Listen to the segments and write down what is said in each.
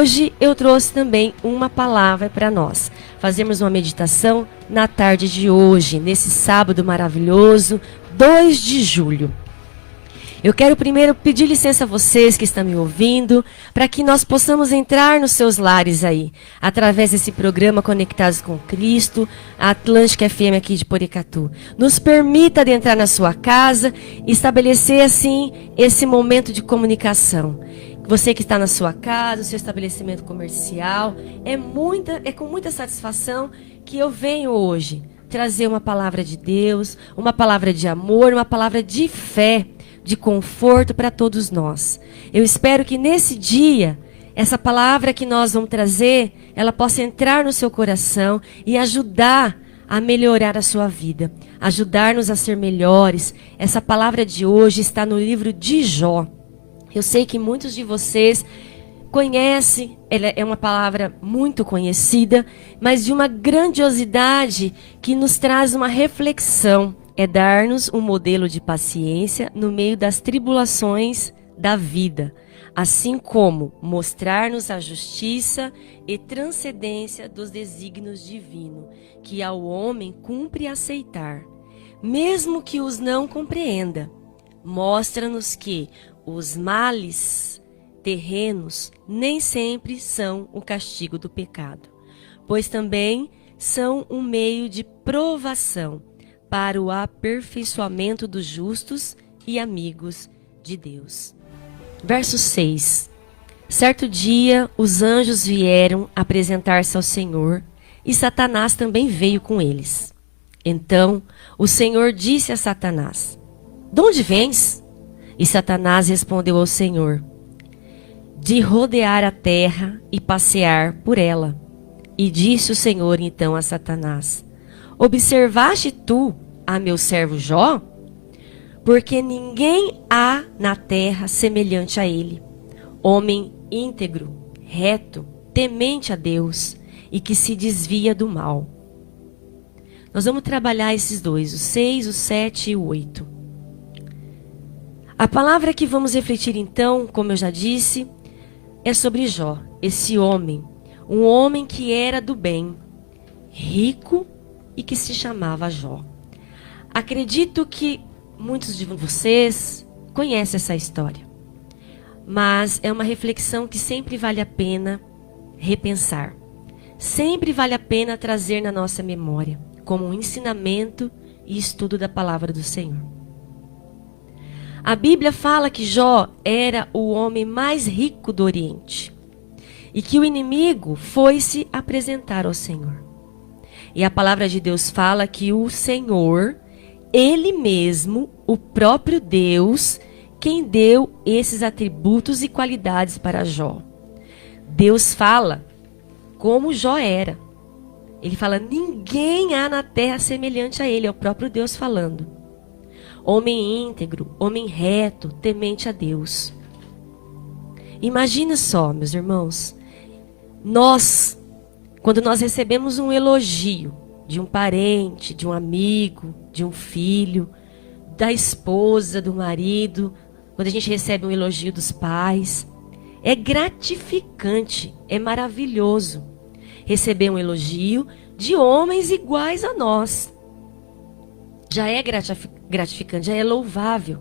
hoje eu trouxe também uma palavra para nós. Fazemos uma meditação na tarde de hoje, nesse sábado maravilhoso, 2 de julho. Eu quero primeiro pedir licença a vocês que estão me ouvindo, para que nós possamos entrar nos seus lares aí, através desse programa Conectados com Cristo, a Atlântica FM aqui de Porecatu. Nos permita adentrar na sua casa e estabelecer assim esse momento de comunicação. Você que está na sua casa, no seu estabelecimento comercial, é com muita satisfação que eu venho hoje trazer uma palavra de Deus, uma palavra de amor, uma palavra de fé, de conforto para todos nós. Eu espero que nesse dia, essa palavra que nós vamos trazer, ela possa entrar no seu coração e ajudar a melhorar a sua vida, ajudar-nos a ser melhores. Essa palavra de hoje está no livro de Jó. Eu sei que muitos de vocês conhecem, ela é uma palavra muito conhecida, mas de uma grandiosidade que nos traz uma reflexão. É dar-nos um modelo de paciência no meio das tribulações da vida, assim como mostrar-nos a justiça e transcendência dos desígnios divinos, que ao homem cumpre aceitar, mesmo que os não compreenda. Mostra-nos que os males terrenos nem sempre são o castigo do pecado, pois também são um meio de provação para o aperfeiçoamento dos justos e amigos de Deus. Verso 6. Certo dia, os anjos vieram apresentar-se ao Senhor, e Satanás também veio com eles. Então, o Senhor disse a Satanás: "De onde vens?" E Satanás respondeu ao Senhor: "De rodear a terra e passear por ela." E disse o Senhor então a Satanás: "Observaste tu a meu servo Jó? Porque ninguém há na terra semelhante a ele, homem íntegro, reto, temente a Deus e que se desvia do mal." Nós vamos trabalhar esses dois, o 6, o 7 e o 8. A palavra que vamos refletir então, como eu já disse, é sobre Jó, esse homem, um homem que era do bem, rico e que se chamava Jó. Acredito que muitos de vocês conhecem essa história, mas é uma reflexão que sempre vale a pena repensar. Sempre vale a pena trazer na nossa memória, como um ensinamento e estudo da palavra do Senhor. A Bíblia fala que Jó era o homem mais rico do Oriente e que o inimigo foi se apresentar ao Senhor. E a palavra de Deus fala que o Senhor, Ele mesmo, o próprio Deus, quem deu esses atributos e qualidades para Jó. Deus fala como Jó era. Ele fala: ninguém há na terra semelhante a ele, é o próprio Deus falando. Homem íntegro, homem reto, temente a Deus. Imagina só, meus irmãos, quando nós recebemos um elogio de um parente, de um amigo, de um filho, da esposa, do marido, quando a gente recebe um elogio dos pais, é gratificante, é maravilhoso receber um elogio de homens iguais a nós. Já é gratificante, já é louvável.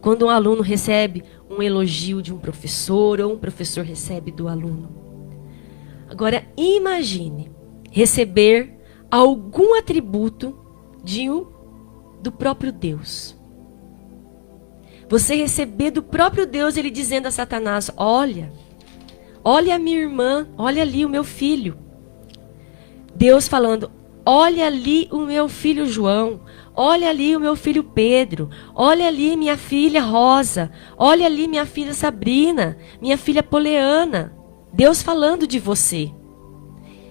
Quando um aluno recebe um elogio de um professor, ou um professor recebe do aluno. Agora, imagine receber algum atributo do próprio Deus. Você receber do próprio Deus, ele dizendo a Satanás: olha a minha irmã, olha ali o meu filho. Deus falando: olha ali o meu filho João, olha ali o meu filho Pedro, olha ali minha filha Rosa, olha ali minha filha Sabrina, minha filha Poliana. Deus falando de você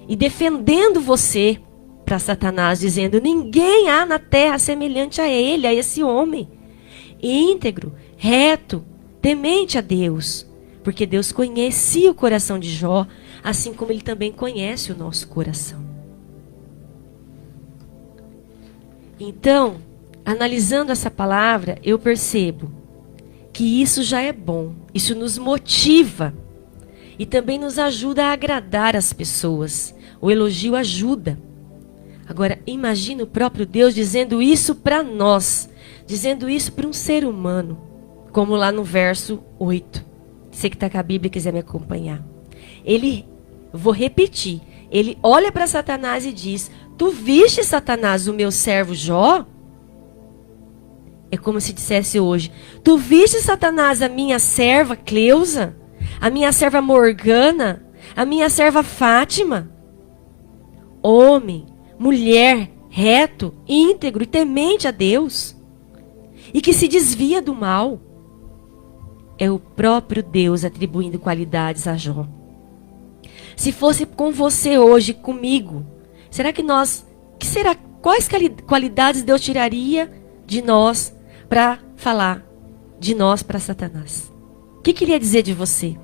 e defendendo você para Satanás, dizendo: ninguém há na terra semelhante a ele, a esse homem íntegro, reto, temente a Deus. Porque Deus conhecia o coração de Jó, assim como ele também conhece o nosso coração. Então, analisando essa palavra, eu percebo que isso já é bom, isso nos motiva. E também nos ajuda a agradar as pessoas. O elogio ajuda. Agora, imagine o próprio Deus dizendo isso para nós. Dizendo isso para um ser humano. Como lá no verso 8. Você que está com a Bíblia e quiser me acompanhar. Vou repetir. Ele olha para Satanás e diz: tu viste, Satanás, o meu servo Jó? É como se dissesse hoje: tu viste, Satanás, a minha serva Cleusa? A minha serva Morgana? A minha serva Fátima? Homem, mulher, reto, íntegro e temente a Deus. E que se desvia do mal. É o próprio Deus atribuindo qualidades a Jó. Se fosse com você hoje, comigo, quais qualidades Deus tiraria de nós para falar de nós para Satanás? O que queria dizer de você?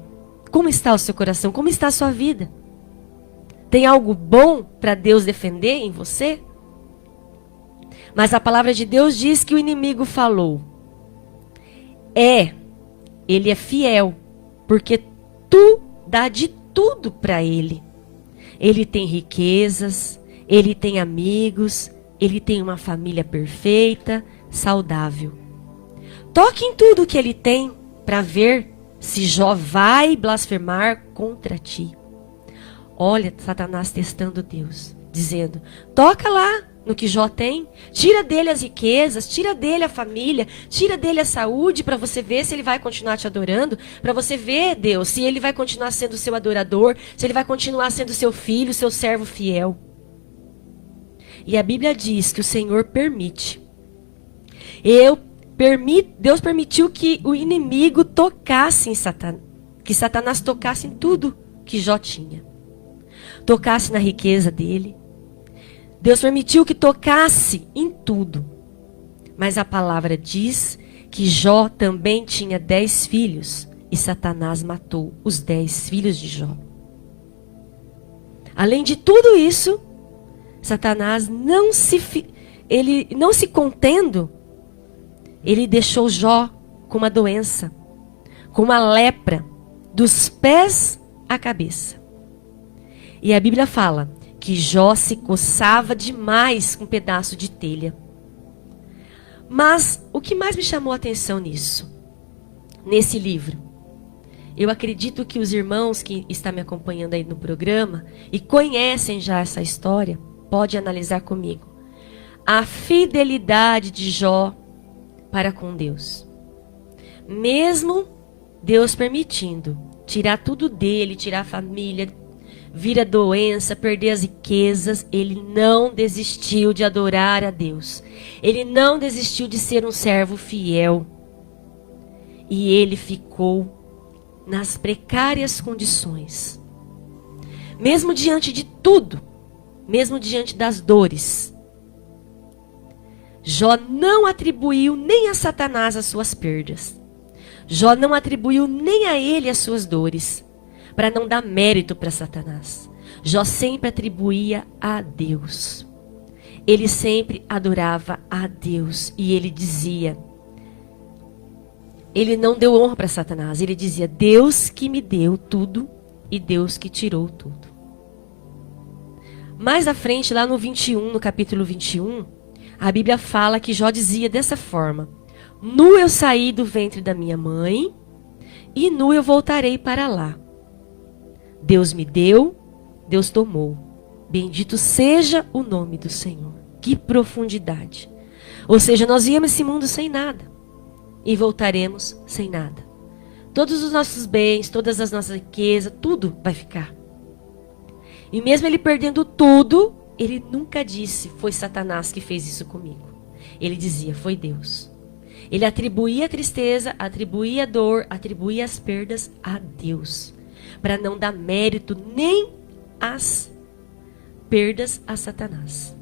Como está o seu coração? Como está a sua vida? Tem algo bom para Deus defender em você? Mas a palavra de Deus diz que o inimigo falou. Ele é fiel, porque tu dá de tudo para ele. Ele tem riquezas, ele tem amigos, ele tem uma família perfeita, saudável. Toque em tudo que ele tem para ver se Jó vai blasfemar contra ti. Olha, Satanás testando Deus, dizendo: toca lá no que Jó tem, tira dele as riquezas, tira dele a família, tira dele a saúde, para você ver se ele vai continuar te adorando, para você ver, Deus, se ele vai continuar sendo seu adorador, se ele vai continuar sendo seu filho, seu servo fiel. E a Bíblia diz que o Senhor permite. Deus permitiu que o inimigo tocasse em Satanás, que Satanás tocasse em tudo que Jó tinha. Tocasse na riqueza dele. Deus permitiu que tocasse em tudo. Mas a palavra diz que Jó também tinha 10 filhos. E Satanás matou os 10 filhos de Jó. Além de tudo isso, Satanás não se contendo, ele deixou Jó com uma doença, com uma lepra, dos pés à cabeça. E a Bíblia fala que Jó se coçava demais com um pedaço de telha. Mas o que mais me chamou a atenção nesse livro? Eu acredito que os irmãos que estão me acompanhando aí no programa e conhecem já essa história, podem analisar comigo. A fidelidade de Jó para com Deus. Mesmo Deus permitindo tirar tudo dele, tirar a família, vir a doença, perder as riquezas, ele não desistiu de adorar a Deus. Ele não desistiu de ser um servo fiel. E ele ficou nas precárias condições. Mesmo diante de tudo, mesmo diante das dores, Jó não atribuiu nem a Satanás as suas perdas. Jó não atribuiu nem a ele as suas dores, para não dar mérito para Satanás. Jó sempre atribuía a Deus. Ele sempre adorava a Deus. E ele dizia, ele não deu honra para Satanás. Ele dizia: Deus que me deu tudo e Deus que tirou tudo. Mais à frente, lá no capítulo 21, a Bíblia fala que Jó dizia dessa forma: nu eu saí do ventre da minha mãe e nu eu voltarei para lá. Deus me deu, Deus tomou. Bendito seja o nome do Senhor. Que profundidade. Ou seja, nós viemos esse mundo sem nada e voltaremos sem nada. Todos os nossos bens, todas as nossas riquezas, tudo vai ficar. E mesmo ele perdendo tudo, ele nunca disse: foi Satanás que fez isso comigo. Ele dizia: foi Deus. Ele atribuía a tristeza, atribuía a dor, atribuía as perdas a Deus, para não dar mérito nem às perdas a Satanás.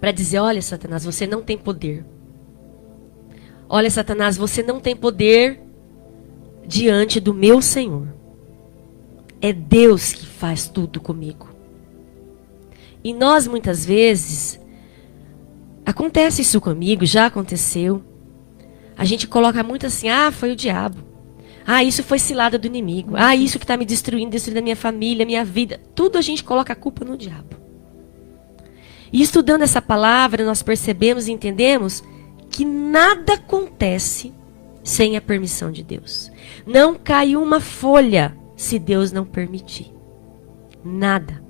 Para dizer: olha, Satanás, você não tem poder. Olha, Satanás, você não tem poder diante do meu Senhor. É Deus que faz tudo comigo. E nós, muitas vezes, acontece isso comigo, já aconteceu. A gente coloca muito assim: ah, foi o diabo. Ah, isso foi cilada do inimigo. Ah, isso que está me destruindo a minha família, minha vida. Tudo a gente coloca a culpa no diabo. E estudando essa palavra, nós percebemos e entendemos que nada acontece sem a permissão de Deus. Não cai uma folha se Deus não permitir. Nada.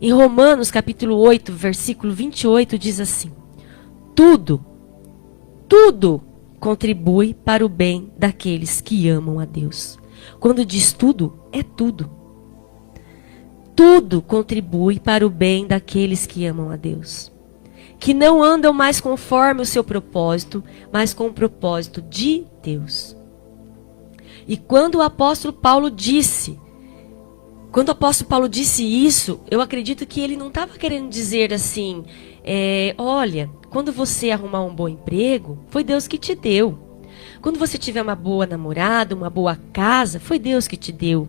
Em Romanos capítulo 8, versículo 28, diz assim: tudo contribui para o bem daqueles que amam a Deus. Quando diz tudo, é tudo. Tudo contribui para o bem daqueles que amam a Deus, que não andam mais conforme o seu propósito, mas com o propósito de Deus. E quando o apóstolo Paulo disse isso, eu acredito que ele não estava querendo dizer assim, olha, quando você arrumar um bom emprego, foi Deus que te deu. Quando você tiver uma boa namorada, uma boa casa, foi Deus que te deu.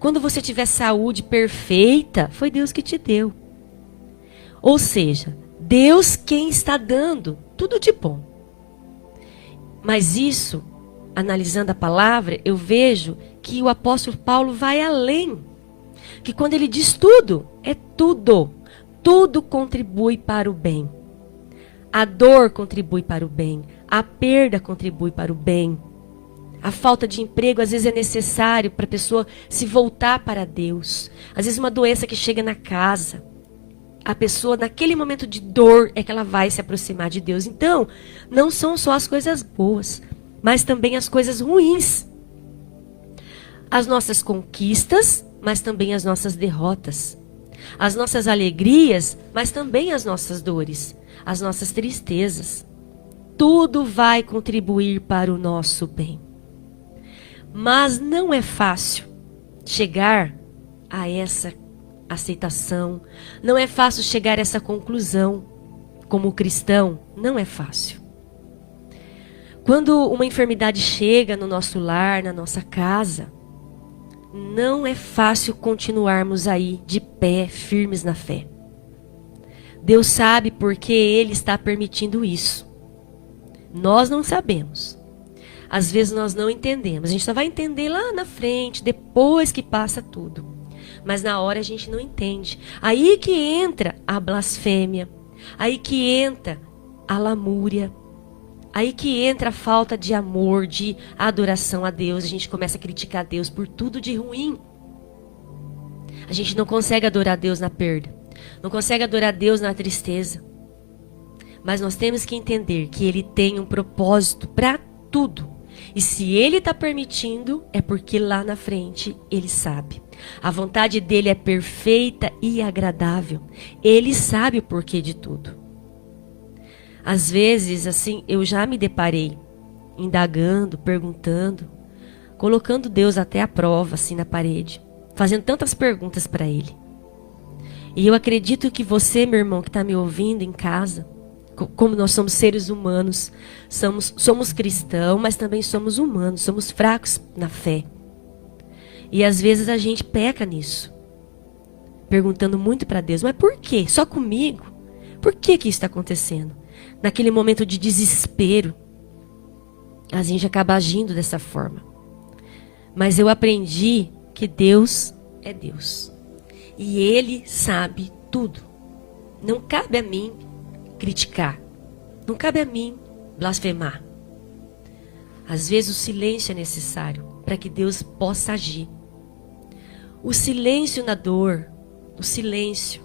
Quando você tiver saúde perfeita, foi Deus que te deu. Ou seja, Deus quem está dando tudo de bom. Mas isso, analisando a palavra, eu vejo que o apóstolo Paulo vai além. Que quando ele diz tudo, é tudo. Tudo contribui para o bem. A dor contribui para o bem. A perda contribui para o bem. A falta de emprego às vezes é necessário para a pessoa se voltar para Deus. Às vezes uma doença que chega na casa. A pessoa naquele momento de dor é que ela vai se aproximar de Deus. Então, não são só as coisas boas, mas também as coisas ruins. As nossas conquistas, mas também as nossas derrotas. As nossas alegrias, mas também as nossas dores. As nossas tristezas. Tudo vai contribuir para o nosso bem. Mas não é fácil chegar a essa aceitação. Não é fácil chegar a essa conclusão. Como cristão, não é fácil. Quando uma enfermidade chega no nosso lar, na nossa casa, não é fácil continuarmos aí de pé, firmes na fé. Deus sabe porque Ele está permitindo isso. Nós não sabemos. Às vezes nós não entendemos. A gente só vai entender lá na frente, depois que passa tudo. Mas na hora a gente não entende. Aí que entra a blasfêmia. Aí que entra a lamúria. Aí que entra a falta de amor, de adoração a Deus. A gente começa a criticar Deus por tudo de ruim. A gente não consegue adorar Deus na perda. Não consegue adorar Deus na tristeza. Mas nós temos que entender que Ele tem um propósito para tudo. E se Ele está permitindo, é porque lá na frente Ele sabe. A vontade dEle é perfeita e agradável. Ele sabe o porquê de tudo. Às vezes, assim, eu já me deparei indagando, perguntando, colocando Deus até à prova, assim, na parede, fazendo tantas perguntas para Ele. E eu acredito que você, meu irmão, que está me ouvindo em casa, como nós somos seres humanos, somos cristãos, mas também somos humanos, somos fracos na fé. E às vezes a gente peca nisso, perguntando muito para Deus, mas por quê? Só comigo? Por que isso está acontecendo? Naquele momento de desespero, a gente acaba agindo dessa forma. Mas eu aprendi que Deus é Deus. E Ele sabe tudo. Não cabe a mim criticar. Não cabe a mim blasfemar. Às vezes o silêncio é necessário para que Deus possa agir. O silêncio na dor, o silêncio.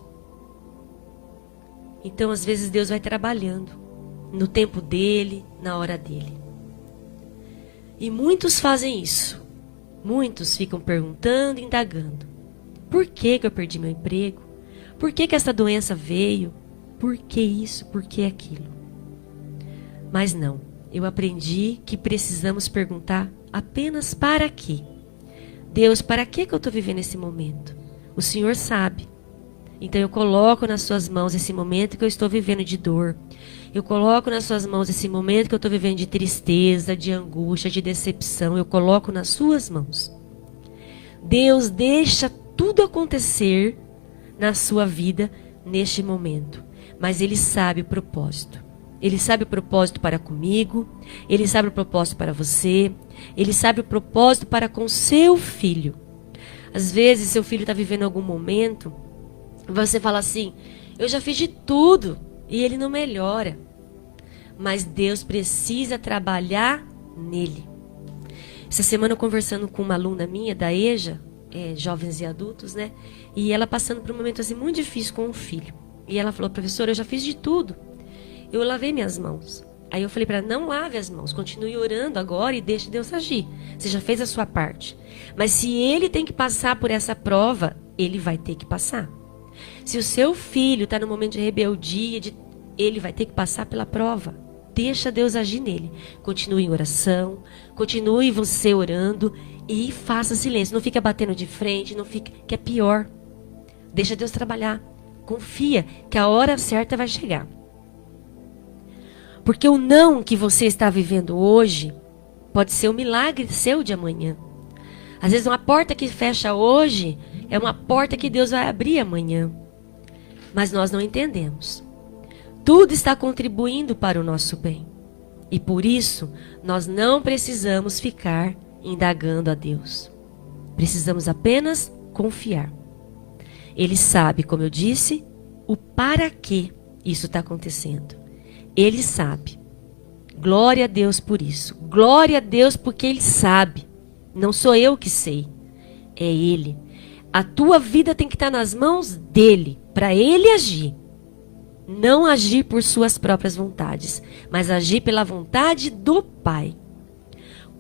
Então, às vezes, Deus vai trabalhando no tempo dele, na hora dele. E muitos fazem isso. Muitos ficam perguntando, indagando. Por que eu perdi meu emprego? Por que essa doença veio? Por que isso? Por que aquilo? Mas não. Eu aprendi que precisamos perguntar apenas para quê. Deus, para que eu estou vivendo esse momento? O Senhor sabe. Então eu coloco nas suas mãos esse momento que eu estou vivendo de dor. Eu coloco nas suas mãos esse momento que eu estou vivendo de tristeza, de angústia, de decepção. Eu coloco nas suas mãos. Deus deixa tudo acontecer na sua vida neste momento. Mas Ele sabe o propósito. Ele sabe o propósito para comigo, Ele sabe o propósito para você, Ele sabe o propósito para com seu filho. Às vezes, seu filho está vivendo algum momento, você fala assim, eu já fiz de tudo e ele não melhora. Mas Deus precisa trabalhar nele. Essa semana, eu conversando com uma aluna minha da EJA, jovens e adultos, né? E ela passando por um momento assim muito difícil com o filho. E ela falou, professora, eu já fiz de tudo. Eu lavei minhas mãos. Aí eu falei para ela, não lave as mãos, continue orando agora e deixe Deus agir. Você já fez a sua parte. Mas se ele tem que passar por essa prova, ele vai ter que passar. Se o seu filho está no momento de rebeldia, ele vai ter que passar pela prova. Deixa Deus agir nele. Continue em oração, continue você orando e faça silêncio. Não fica batendo de frente, não fica, que é pior. Deixa Deus trabalhar. Confia que a hora certa vai chegar. Porque o não que você está vivendo hoje pode ser um milagre seu de amanhã. Às vezes uma porta que fecha hoje é uma porta que Deus vai abrir amanhã. Mas nós não entendemos. Tudo está contribuindo para o nosso bem. E por isso, nós não precisamos ficar indagando a Deus. Precisamos apenas confiar. Ele sabe, como eu disse, o para que isso está acontecendo. Ele sabe. Glória a Deus por isso. Glória a Deus porque Ele sabe. Não sou eu que sei. É Ele. A tua vida tem que estar nas mãos dEle, para Ele agir. Não agir por suas próprias vontades, mas agir pela vontade do Pai.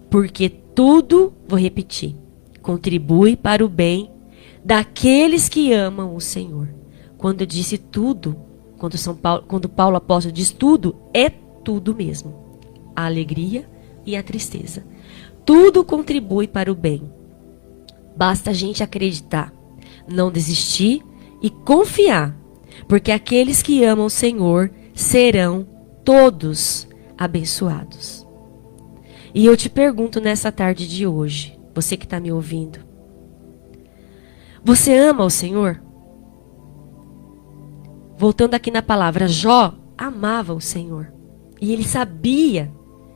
Porque tudo, vou repetir, contribui para o bem daqueles que amam o Senhor. Quando eu disse tudo, quando Paulo apóstolo diz tudo, é tudo mesmo. A alegria e a tristeza. Tudo contribui para o bem. Basta a gente acreditar, não desistir e confiar. Porque aqueles que amam o Senhor serão todos abençoados. E eu te pergunto nessa tarde de hoje, você que está me ouvindo. Você ama o Senhor? Voltando aqui na palavra, Jó amava o Senhor. E ele sabia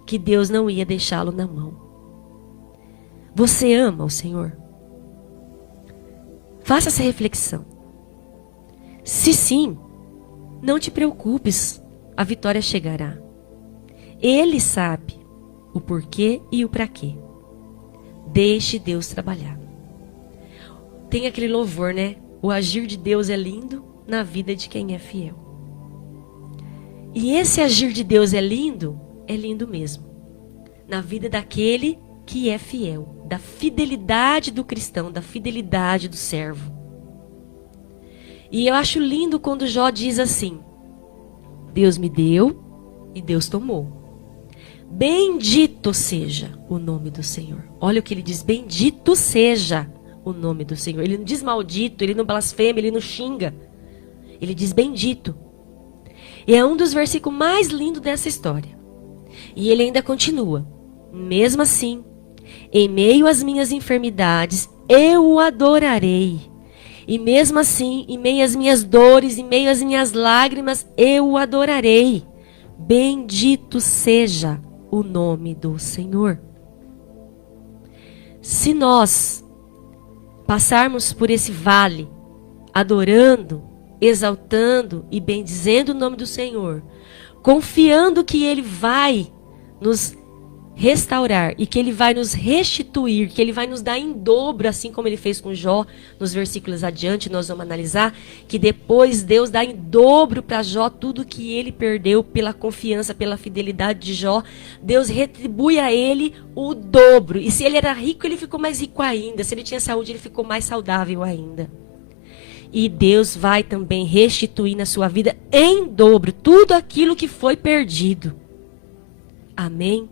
que Deus não ia deixá-lo na mão. Você ama o Senhor? Faça essa reflexão. Se sim, não te preocupes, a vitória chegará. Ele sabe o porquê e o para quê. Deixe Deus trabalhar. Tem aquele louvor, né? O agir de Deus é lindo na vida de quem é fiel. E esse agir de Deus é lindo mesmo. Na vida daquele que é fiel, da fidelidade do cristão, da fidelidade do servo. E eu acho lindo quando Jó diz assim, Deus me deu e Deus tomou. Bendito seja o nome do Senhor. Olha o que ele diz, bendito seja o nome do Senhor. Ele não diz maldito, ele não blasfema, ele não xinga. Ele diz bendito. E é um dos versículos mais lindos dessa história. E ele ainda continua. Mesmo assim, em meio às minhas enfermidades, eu o adorarei. E mesmo assim, em meio às minhas dores, em meio às minhas lágrimas, eu o adorarei. Bendito seja o nome do Senhor. Se nós passarmos por esse vale, adorando, exaltando e bendizendo o nome do Senhor, confiando que Ele vai nos restaurar e que Ele vai nos restituir, que Ele vai nos dar em dobro, assim como Ele fez com Jó, nos versículos adiante nós vamos analisar, que depois Deus dá em dobro para Jó tudo que ele perdeu pela confiança, pela fidelidade de Jó, Deus retribui a ele o dobro, e se ele era rico, ele ficou mais rico ainda, se ele tinha saúde, ele ficou mais saudável ainda. E Deus vai também restituir na sua vida em dobro tudo aquilo que foi perdido. Amém?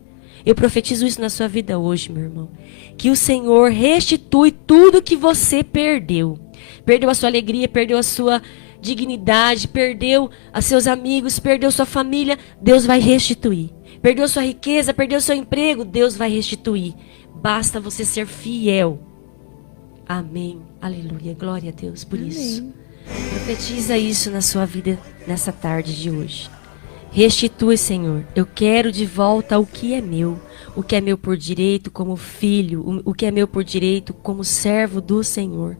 Eu profetizo isso na sua vida hoje, meu irmão. Que o Senhor restitui tudo que você perdeu. Perdeu a sua alegria, perdeu a sua dignidade, perdeu a seus amigos, perdeu sua família. Deus vai restituir. Perdeu sua riqueza, perdeu seu emprego. Deus vai restituir. Basta você ser fiel. Amém. Aleluia. Glória a Deus por isso. Profetiza isso na sua vida nessa tarde de hoje. Restitui, Senhor. Eu quero de volta o que é meu por direito como filho, o que é meu por direito como servo do Senhor.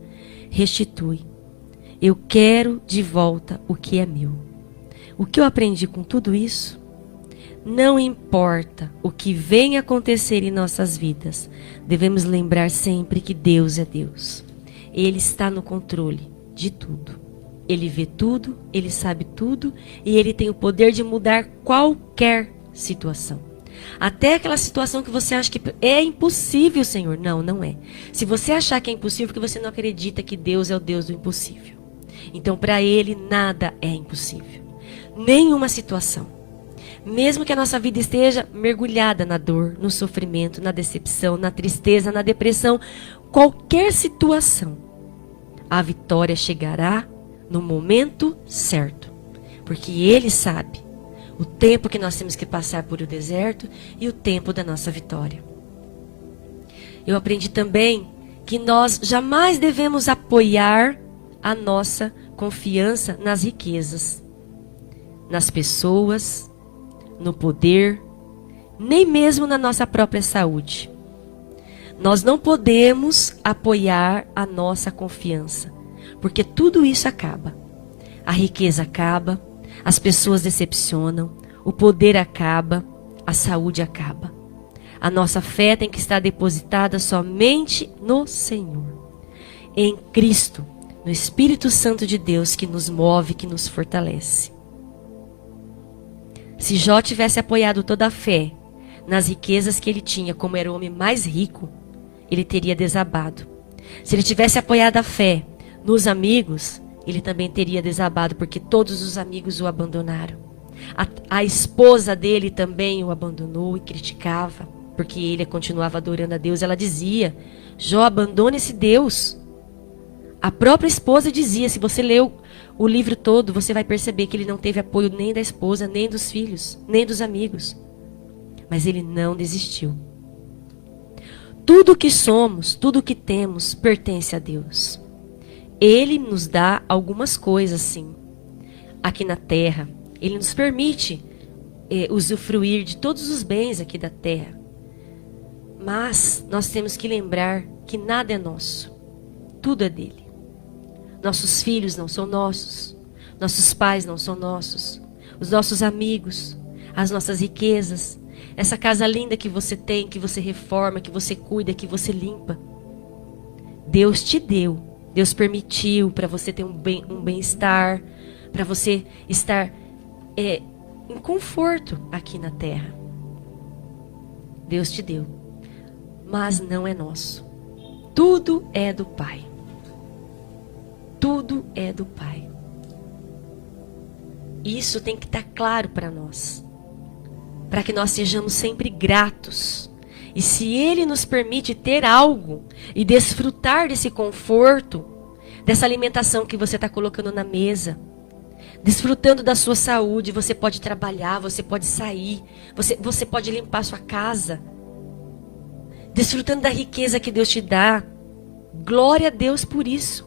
Restitui. Eu quero de volta o que é meu. O que eu aprendi com tudo isso? Não importa o que venha acontecer em nossas vidas, devemos lembrar sempre que Deus é Deus. Ele está no controle de tudo. Ele vê tudo, Ele sabe tudo e Ele tem o poder de mudar qualquer situação. Até aquela situação que você acha que é impossível, Senhor. Não, não é. Se você achar que é impossível, porque você não acredita que Deus é o Deus do impossível. Então, para Ele, nada é impossível. Nenhuma situação. Mesmo que a nossa vida esteja mergulhada na dor, no sofrimento, na decepção, na tristeza, na depressão, qualquer situação, a vitória chegará no momento certo, porque Ele sabe o tempo que nós temos que passar por o deserto e o tempo da nossa vitória. Eu aprendi também que nós jamais devemos apoiar a nossa confiança nas riquezas, nas pessoas, no poder, nem mesmo na nossa própria saúde. Nós não podemos apoiar a nossa confiança, porque tudo isso acaba. A riqueza acaba, as pessoas decepcionam, o poder acaba, a saúde acaba. A nossa fé tem que estar depositada somente no Senhor, em Cristo, no Espírito Santo de Deus que nos move, que nos fortalece. Se Jó tivesse apoiado toda a fé nas riquezas que ele tinha, como era o homem mais rico, ele teria desabado. Se ele tivesse apoiado a fé nos amigos, ele também teria desabado, porque todos os amigos o abandonaram. A esposa dele também o abandonou e criticava, porque ele continuava adorando a Deus. Ela dizia: Jó, abandone esse Deus. A própria esposa dizia, se você leu o livro todo, você vai perceber que ele não teve apoio nem da esposa, nem dos filhos, nem dos amigos. Mas ele não desistiu. Tudo o que somos, tudo o que temos, pertence a Deus. Ele nos dá algumas coisas, sim, aqui na terra. Ele nos permite usufruir de todos os bens aqui da terra. Mas nós temos que lembrar que nada é nosso. Tudo é dele. Nossos filhos não são nossos. Nossos pais não são nossos. Os nossos amigos, as nossas riquezas, essa casa linda que você tem, que você reforma, que você cuida, que você limpa. Deus te deu. Deus permitiu para você ter um bem-estar, para você estar em conforto aqui na terra. Deus te deu. Mas não é nosso. Tudo é do Pai. Tudo é do Pai. Isso tem que estar claro para nós, para que nós sejamos sempre gratos. E se Ele nos permite ter algo e desfrutar desse conforto, dessa alimentação que você está colocando na mesa, desfrutando da sua saúde, você pode trabalhar, você pode sair, você pode limpar a sua casa, desfrutando da riqueza que Deus te dá. Glória a Deus por isso.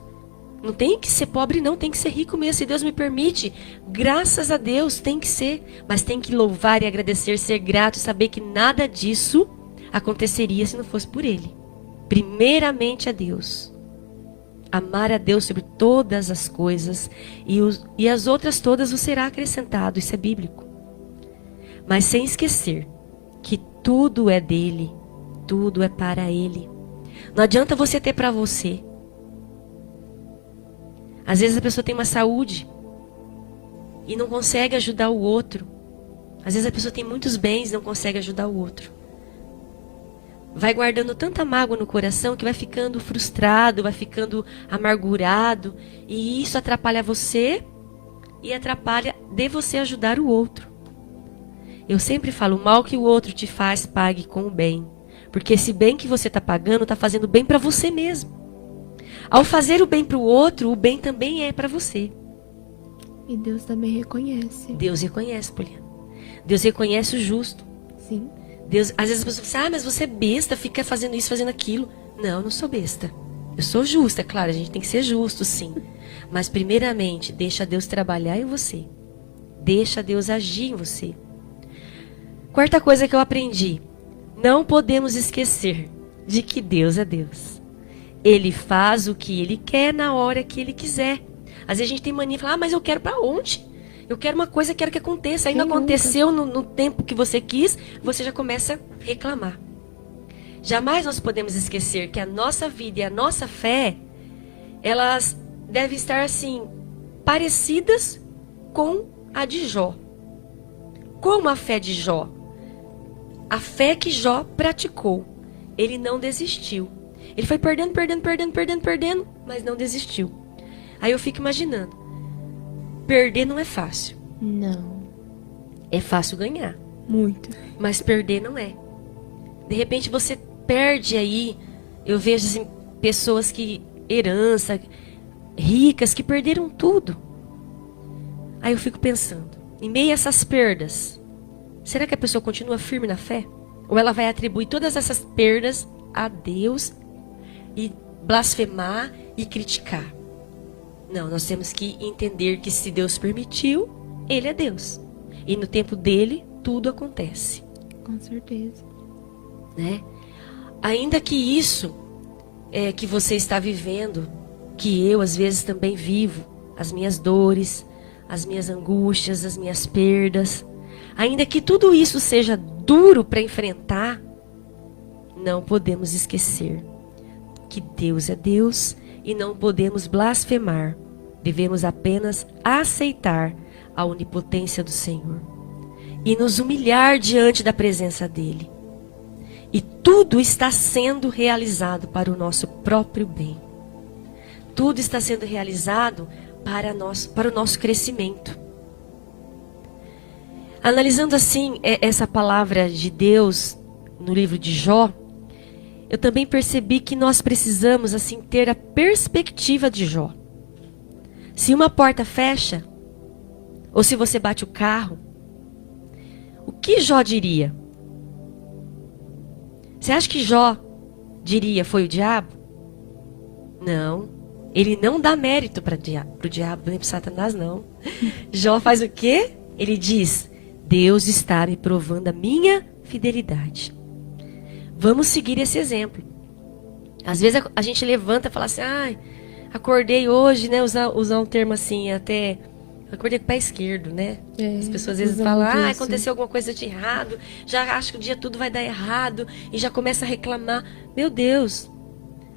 Não tem que ser pobre, não, tem que ser rico mesmo. Se Deus me permite, graças a Deus, tem que ser. Mas tem que louvar e agradecer, ser grato, saber que nada disso aconteceria se não fosse por Ele. Primeiramente a Deus. Amar a Deus sobre todas as coisas e as outras todas vos será acrescentado. Isso é bíblico. Mas sem esquecer que tudo é dele, tudo é para Ele. Não adianta você ter para você. Às vezes a pessoa tem uma saúde e não consegue ajudar o outro. Às vezes a pessoa tem muitos bens e não consegue ajudar o outro. Vai guardando tanta mágoa no coração que vai ficando frustrado, vai ficando amargurado. E isso atrapalha você e atrapalha de você ajudar o outro. Eu sempre falo, o mal que o outro te faz, pague com o bem. Porque esse bem que você está pagando, está fazendo bem para você mesmo. Ao fazer o bem para o outro, o bem também é para você. E Deus também reconhece. Deus reconhece, Poliana. Deus reconhece o justo. Sim. Deus, às vezes a pessoa fala, mas você é besta, fica fazendo isso, fazendo aquilo. Não, eu não sou besta. Eu sou justa, é claro, a gente tem que ser justo, sim. Mas primeiramente, deixa Deus trabalhar em você. Deixa Deus agir em você. Quarta coisa que eu aprendi. Não podemos esquecer de que Deus é Deus. Ele faz o que Ele quer na hora que Ele quiser. Às vezes a gente tem mania de falar, mas eu quero para onde? Eu quero uma coisa, quero que aconteça. Aí não aconteceu no tempo que você quis, você já começa a reclamar. Jamais nós podemos esquecer que a nossa vida e a nossa fé, elas devem estar assim, parecidas com a de Jó. Como a fé de Jó? A fé que Jó praticou. Ele não desistiu. Ele foi perdendo, mas não desistiu. Aí eu fico imaginando. Perder não é fácil. Não. É fácil ganhar. Muito. Mas perder não é. De repente você perde aí. Eu vejo assim, pessoas que, herança, ricas, que perderam tudo. Aí eu fico pensando, em meio a essas perdas, será que a pessoa continua firme na fé? Ou ela vai atribuir todas essas perdas a Deus e blasfemar e criticar? Não, nós temos que entender que se Deus permitiu, Ele é Deus. E no tempo dele, tudo acontece. Com certeza. Né? Ainda que isso que você está vivendo, que eu às vezes também vivo, as minhas dores, as minhas angústias, as minhas perdas, ainda que tudo isso seja duro para enfrentar, não podemos esquecer que Deus é Deus e não podemos blasfemar. Devemos apenas aceitar a onipotência do Senhor e nos humilhar diante da presença dEle. E tudo está sendo realizado para o nosso próprio bem. Tudo está sendo realizado para o nosso crescimento. Analisando assim essa palavra de Deus no livro de Jó, eu também percebi que nós precisamos assim ter a perspectiva de Jó. Se uma porta fecha, ou se você bate o carro, o que Jó diria? Você acha que Jó diria foi o diabo? Não. Ele não dá mérito para o diabo, nem para Satanás, não. Jó faz o quê? Ele diz, Deus está me provando a minha fidelidade. Vamos seguir esse exemplo. Às vezes a gente levanta e fala assim, acordei hoje, né? Usar um termo assim, até... Acordei com o pé esquerdo, né? As pessoas às vezes falam, aconteceu alguma coisa de errado, já acho que o dia tudo vai dar errado, e já começa a reclamar. Meu Deus,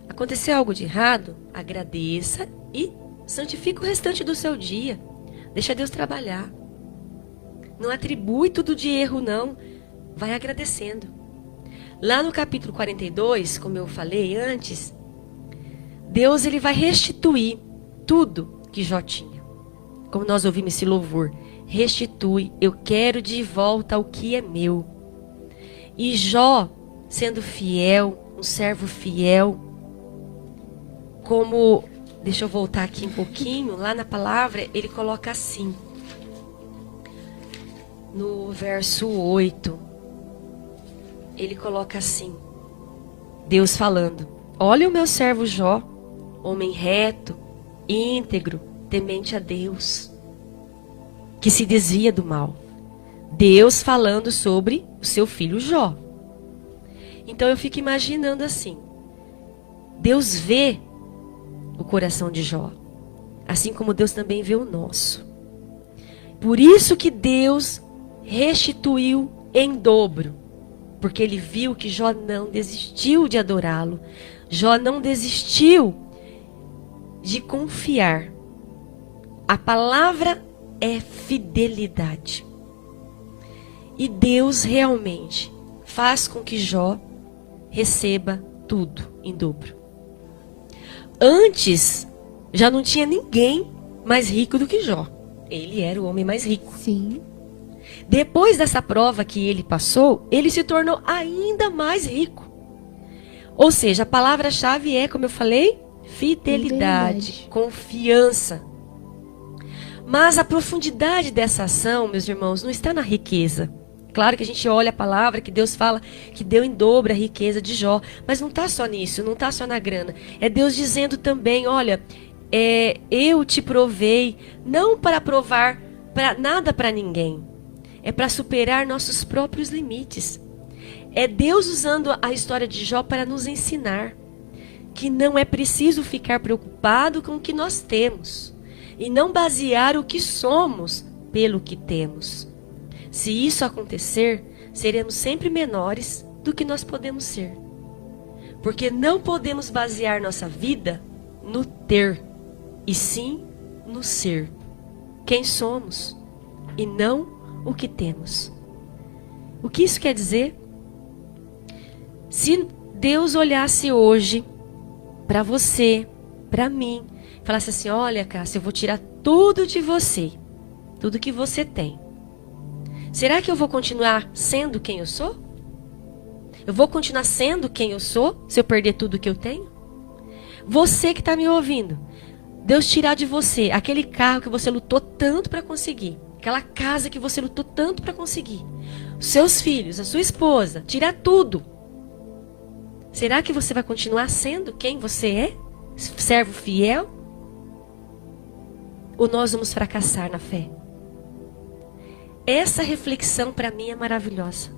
aconteceu algo de errado? Agradeça e santifica o restante do seu dia. Deixa Deus trabalhar. Não atribui tudo de erro, não. Vai agradecendo. Lá no capítulo 42, como eu falei antes, Deus ele vai restituir tudo que Jó tinha. Como nós ouvimos esse louvor, restitui, eu quero de volta o que é meu. E Jó, sendo fiel, um servo fiel, como, deixa eu voltar aqui um pouquinho, lá na palavra, ele coloca assim, no verso 8, ele coloca assim, Deus falando, olha o meu servo Jó, homem reto, íntegro, temente a Deus, que se desvia do mal. Deus falando sobre o seu filho Jó. Então eu fico imaginando assim, Deus vê o coração de Jó, assim como Deus também vê o nosso. Por isso que Deus restituiu em dobro, porque ele viu que Jó não desistiu de adorá-lo, Jó não desistiu de confiar. A palavra é fidelidade. E Deus realmente faz com que Jó receba tudo em dobro. Antes, já não tinha ninguém mais rico do que Jó. Ele era o homem mais rico. Sim. Depois dessa prova que ele passou, ele se tornou ainda mais rico. Ou seja, a palavra-chave é, como eu falei, fidelidade, confiança. Mas a profundidade dessa ação, meus irmãos, não está na riqueza. Claro que a gente olha a palavra que Deus fala que deu em dobro a riqueza de Jó. Mas não está só nisso, não está só na grana. É Deus dizendo também, olha, eu te provei, não para provar nada para ninguém. É para superar nossos próprios limites. É Deus usando a história de Jó para nos ensinar que não é preciso ficar preocupado com o que nós temos e não basear o que somos pelo que temos. Se isso acontecer, seremos sempre menores do que nós podemos ser. Porque não podemos basear nossa vida no ter, e sim no ser. Quem somos e não o que temos. O que isso quer dizer? Se Deus olhasse hoje para você, para mim, falasse assim: olha, Cássia, eu vou tirar tudo de você, tudo que você tem. Será que eu vou continuar sendo quem eu sou? Eu vou continuar sendo quem eu sou se eu perder tudo que eu tenho? Você que está me ouvindo, Deus tirar de você aquele carro que você lutou tanto para conseguir, aquela casa que você lutou tanto para conseguir, os seus filhos, a sua esposa, tirar tudo. Será que você vai continuar sendo quem você é? Servo fiel? Ou nós vamos fracassar na fé? Essa reflexão para mim é maravilhosa.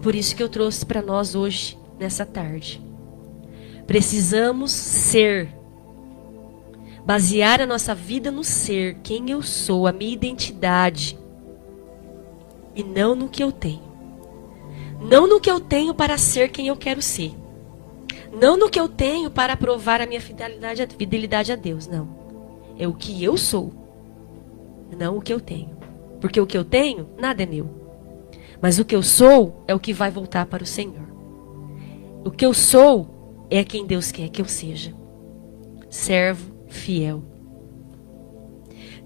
Por isso que eu trouxe para nós hoje, nessa tarde. Precisamos ser. Basear a nossa vida no ser, quem eu sou, a minha identidade. E não no que eu tenho. Não no que eu tenho para ser quem eu quero ser. Não no que eu tenho para provar a minha fidelidade a Deus, não. É o que eu sou, não o que eu tenho. Porque o que eu tenho, nada é meu. Mas o que eu sou é o que vai voltar para o Senhor. O que eu sou é quem Deus quer que eu seja. Servo fiel.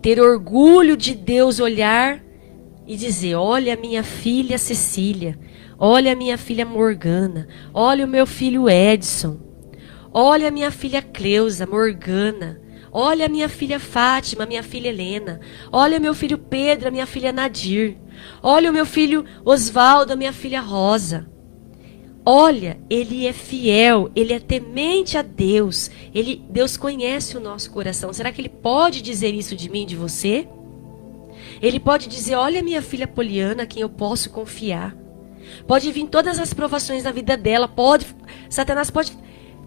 Ter orgulho de Deus olhar e dizer: olha a minha filha Cecília, olha a minha filha Morgana, olha o meu filho Edson, olha a minha filha Cleusa, Morgana, olha a minha filha Fátima, minha filha Helena, olha meu filho Pedro, a minha filha Nadir, olha o meu filho Osvaldo, a minha filha Rosa. Olha, ele é fiel, ele é temente a Deus, Deus conhece o nosso coração. Será que ele pode dizer isso de mim, de você? Ele pode dizer: olha minha filha Poliana, a quem eu posso confiar. Pode vir todas as provações na vida dela, Satanás pode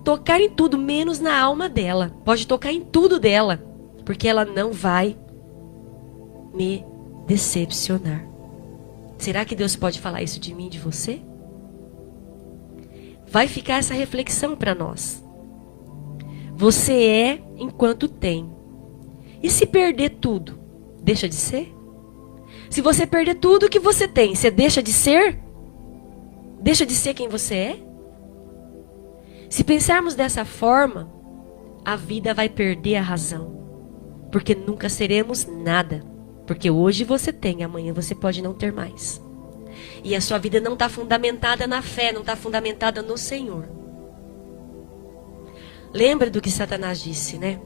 tocar em tudo, menos na alma dela. Pode tocar em tudo dela, porque ela não vai me decepcionar. Será que Deus pode falar isso de mim, de você? Vai ficar essa reflexão para nós. Você é enquanto tem. E se perder tudo, deixa de ser? Se você perder tudo que você tem, você deixa de ser? Deixa de ser quem você é? Se pensarmos dessa forma, a vida vai perder a razão. Porque nunca seremos nada. Porque hoje você tem, amanhã você pode não ter mais. E a sua vida não está fundamentada na fé, não está fundamentada no Senhor. Lembra do que Satanás disse, né?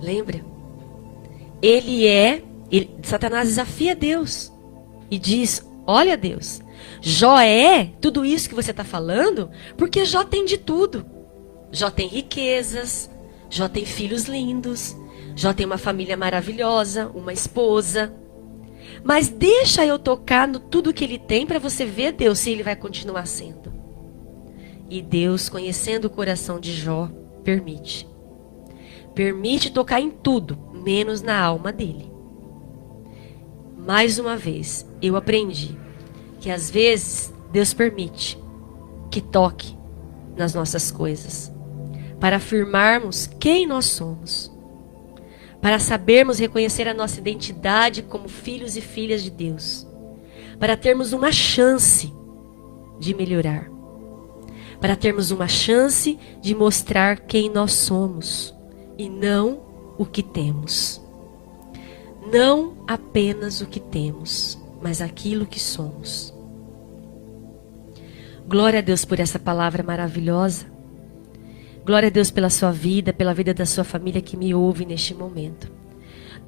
Lembra? Satanás desafia Deus e diz: olha Deus, Jó é tudo isso que você está falando, porque Jó tem de tudo. Jó tem riquezas, Jó tem filhos lindos, Jó tem uma família maravilhosa, uma esposa. Mas deixa eu tocar no tudo que ele tem para você ver, Deus, se ele vai continuar sendo. E Deus, conhecendo o coração de Jó, permite. Permite tocar em tudo, menos na alma dele. Mais uma vez, eu aprendi que às vezes Deus permite que toque nas nossas coisas, para afirmarmos quem nós somos, para sabermos reconhecer a nossa identidade como filhos e filhas de Deus, para termos uma chance de melhorar, para termos uma chance de mostrar quem nós somos e não o que temos. Não apenas o que temos, mas aquilo que somos. Glória a Deus por essa palavra maravilhosa. Glória a Deus pela sua vida, pela vida da sua família que me ouve neste momento.